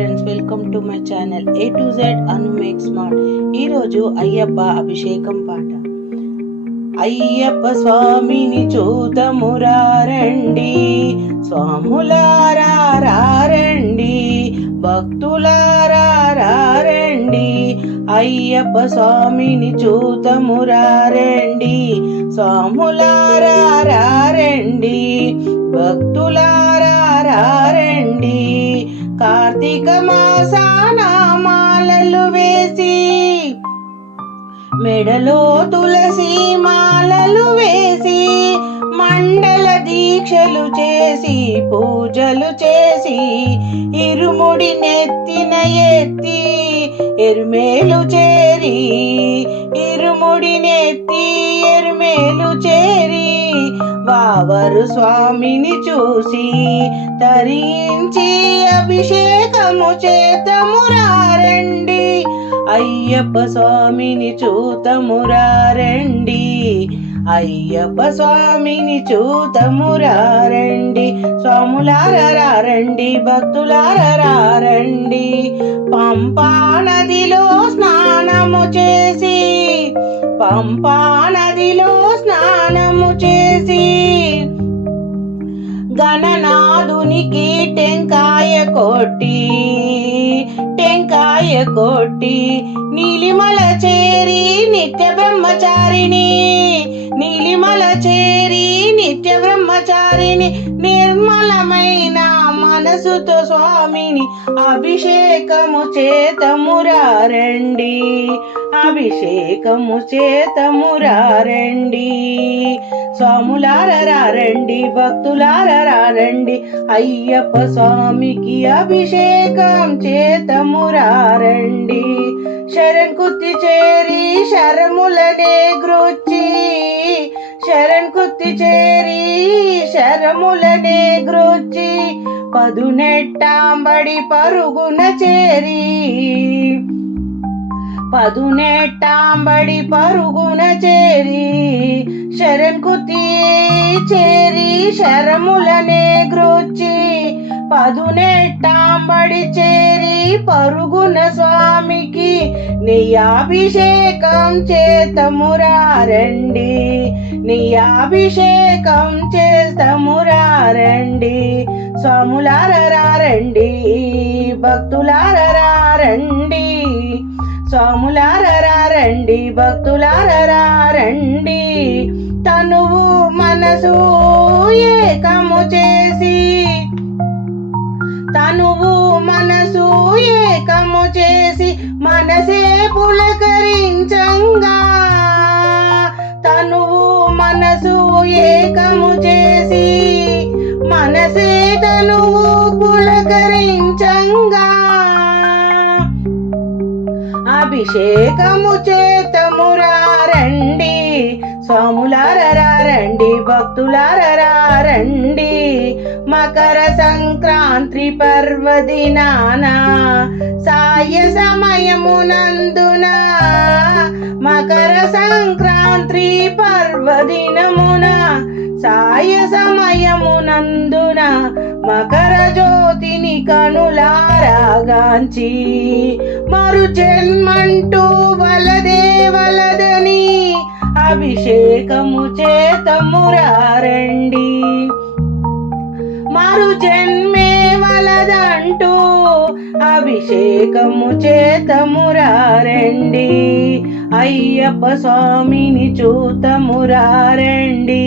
Friends welcome to my channel A to Z Anu make smart ఈరోజు అయ్యప్ప అభిషేకం పాట. అయ్యప్ప స్వామిని చూతమురారండి స్వాములారారండి భక్తులారారండి అయ్యప్ప స్వామిని చూతమురారండి స్వాములారారండి భక్తులారారండి కార్తీక మాసాన మాలలు వేసి మెడలో తులసి మాలలు వేసి మండల దీక్షలు చేసి పూజలు చేసి ఇరుముడి నెత్తిన ఎత్తి ఎరుమేలు చేరి ఇరుముడి నెత్తి ఎరుమేలు చేరి అవరు స్వామిని చూసి తరించి అభిషేకము చేతమురారండి అయ్యప్ప స్వామిని చూతమురారండి అయ్యప్ప స్వామిని చూతమురారండి స్వాములారండి భక్తులారండి పంపా నదిలో స్నానము పంపా నదిలో స్నానము చేసి గణనాథునికి టెంకాయ కొట్టి టెంకాయ కొట్టి నీలిమల చేరి నిత్య బ్రహ్మచారిణి నీలిమల చేరి నిత్య బ్రహ్మచారిణి నిర్మలమైన మనసుతో స్వామిని అభిషేకము చేతమురారండి అభిషేకము చేతమురారండి స్వాములారండి భక్తులారండి అయ్యప్ప స్వామికి అభిషేకం చేతమురారండి శరణ్ కుత్తి చేరి శరములనే గ్రోచి శరణ్ కుత్తి చేరి శరములనే గ్రోచి పదునెట్టాంబడి పరుగున చేరి. పదునెట్టాంబడి పరుగున చేరి. శరణ్ చేరి శరములనే గ్రోచి. పదునెట్టాంబడి చేరి పరుగున స్వామికి నెయ్యాభిషేకం చేతమురారండి. నెయ్యాభిషేకం చేతమురారండి. స్వాములారండి భక్తులారండి స్వాములారండి భక్తులారండి తనువు మనసు ఏకము చేసి తనువు మనసు ఏకము చేసి మనసే పులకరించంగా. తనువు మనసు ఏకము చేసి మనసే అభిషేకము చేతమురారండి స్వాములారండి భక్తులారండి మకర సంక్రాంతి పర్వదినాన సాయ సమయమునందున మకర సంక్రాంతి పర్వదినమున సాయ సమయమునందున మకర జ్యోతి కనులారాగాంచి మరు జన్మంటూ వలదే వలదని అభిషేకము చేతమురారండి మరు జన్మే వలదంటూ అభిషేకము చేతమురారండి అయ్యప్ప స్వామిని చూతమురారండి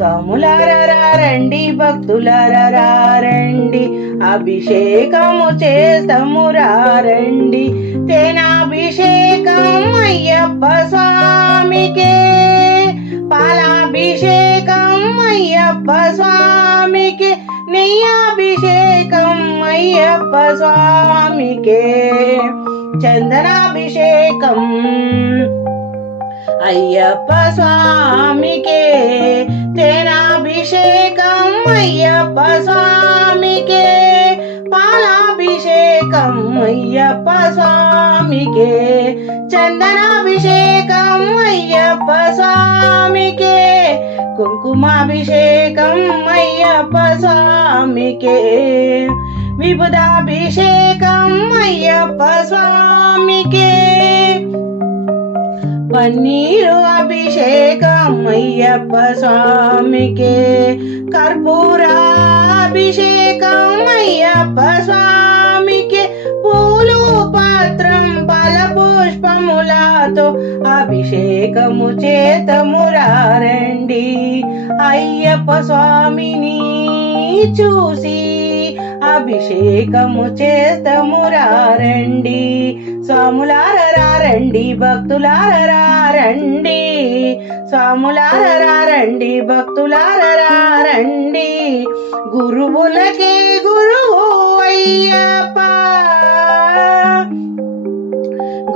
స్వాములారండి భక్తులారండి అభిషేకము చేతమురారండి తేనాభిషేకం అయ్యప్ప స్వామికే పాలాభిషేకం అయ్యప్ప స్వామికి నెయ్యాభిషేకం అయ్యప్ప స్వామికే చందనాభిషేకం అయ్యప్ప స్వామికే తేనాభిషేకం అయ్యప్ప స్వామికే పాలాభిషేకం అయ్యప్ప స్వామికే చందనాభిషేకం అయ్యప్ప స్వామికే కుంకుమాభిషేకం అయ్యప్ప స్వామికే విభుదాభిషేకం అయ్యప్ప స్వామికే. పన్నీరు అభిషేకం అయ్యప్ప స్వామికే. కర్పూరాభిషేకం అయ్యప్ప స్వామికి. పూలు పాత్రం పల పుష్పములతో అభిషేకము చేతమురారండి అయ్యప్ప స్వామిని చూసి అభిషేకము చేతమురారండి రండి భక్తులారా రండి. స్వాములారండి రండి స్వాములారండి భక్తులారండి గురువులకి గురువు అయ్యప్ప.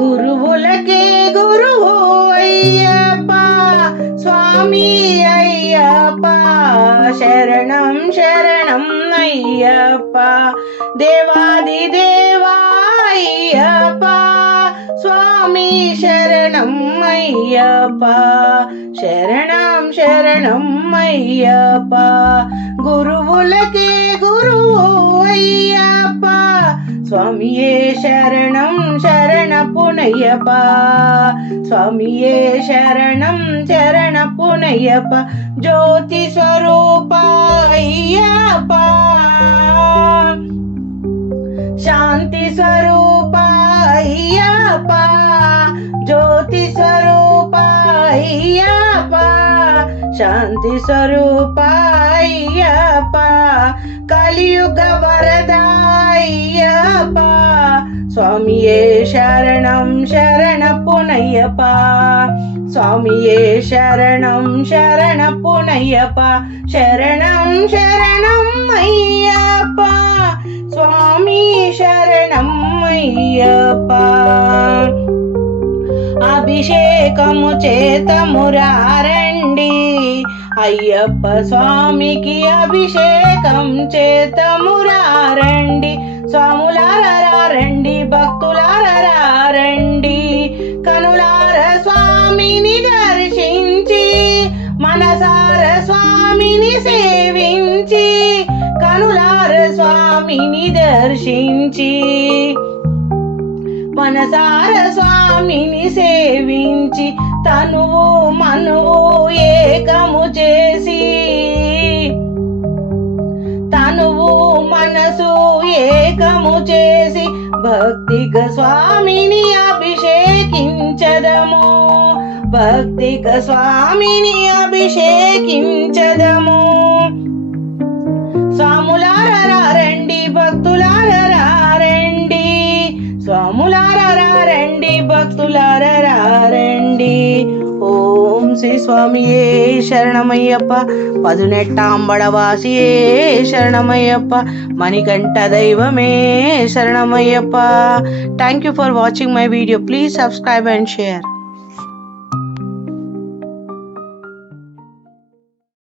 గురువులకి గురువు అయ్యప్ప. స్వామి అయ్యప్ప. శరణం శరణం అయ్యప్ప. దేవాది దేవ శరణం అయ్యప్ప శరణం శరణం అయ్యప్ప గురువులకే గురువు అయ్యప్ప స్వామియే శరణం శరణ పునయ్యప్ప స్వామియే శరణం శరణ పునయ్యప్ప జ్యోతి స్వరూప అయ్యప్ప శాంతి స్వరూప అయ్యప్ప శాంతి స్వరూపాయ్యప్ప కలియుగ వరదాయ్యప్ప స్వామియే శరణం శరణ పునయ్యప్ప స్వామియే శరణం శరణ పునయ్యప్ప శరణం శరణం అయ్యప్ప స్వామి శరణం అయ్యప్ప. అభిషేకము చేతమురారండి. అయ్యప్ప స్వామికి అభిషేకం చేతమురారండి. స్వాములారండి భక్తులారండి కనులార స్వామిని దర్శించి మనసార స్వామిని సేవించి కనులార స్వామిని దర్శించి. మనసార స్వామిని సేవించి తనువు మనువు ఏకము చేసి తనువు మనసు ఏకము చేసి భక్తిక స్వామిని అభిషేకించదము. భక్తిక స్వామిని అభిషేకించదము. சுவாமியே சரணமையப்பா. பதினெட்டாம் படவாசியே சரணமையப்பா. மணிகண்ட தெய்வமே சரணமையப்பா. தேங்க்யூ ஃபார் வாட்சிங் my video please subscribe and share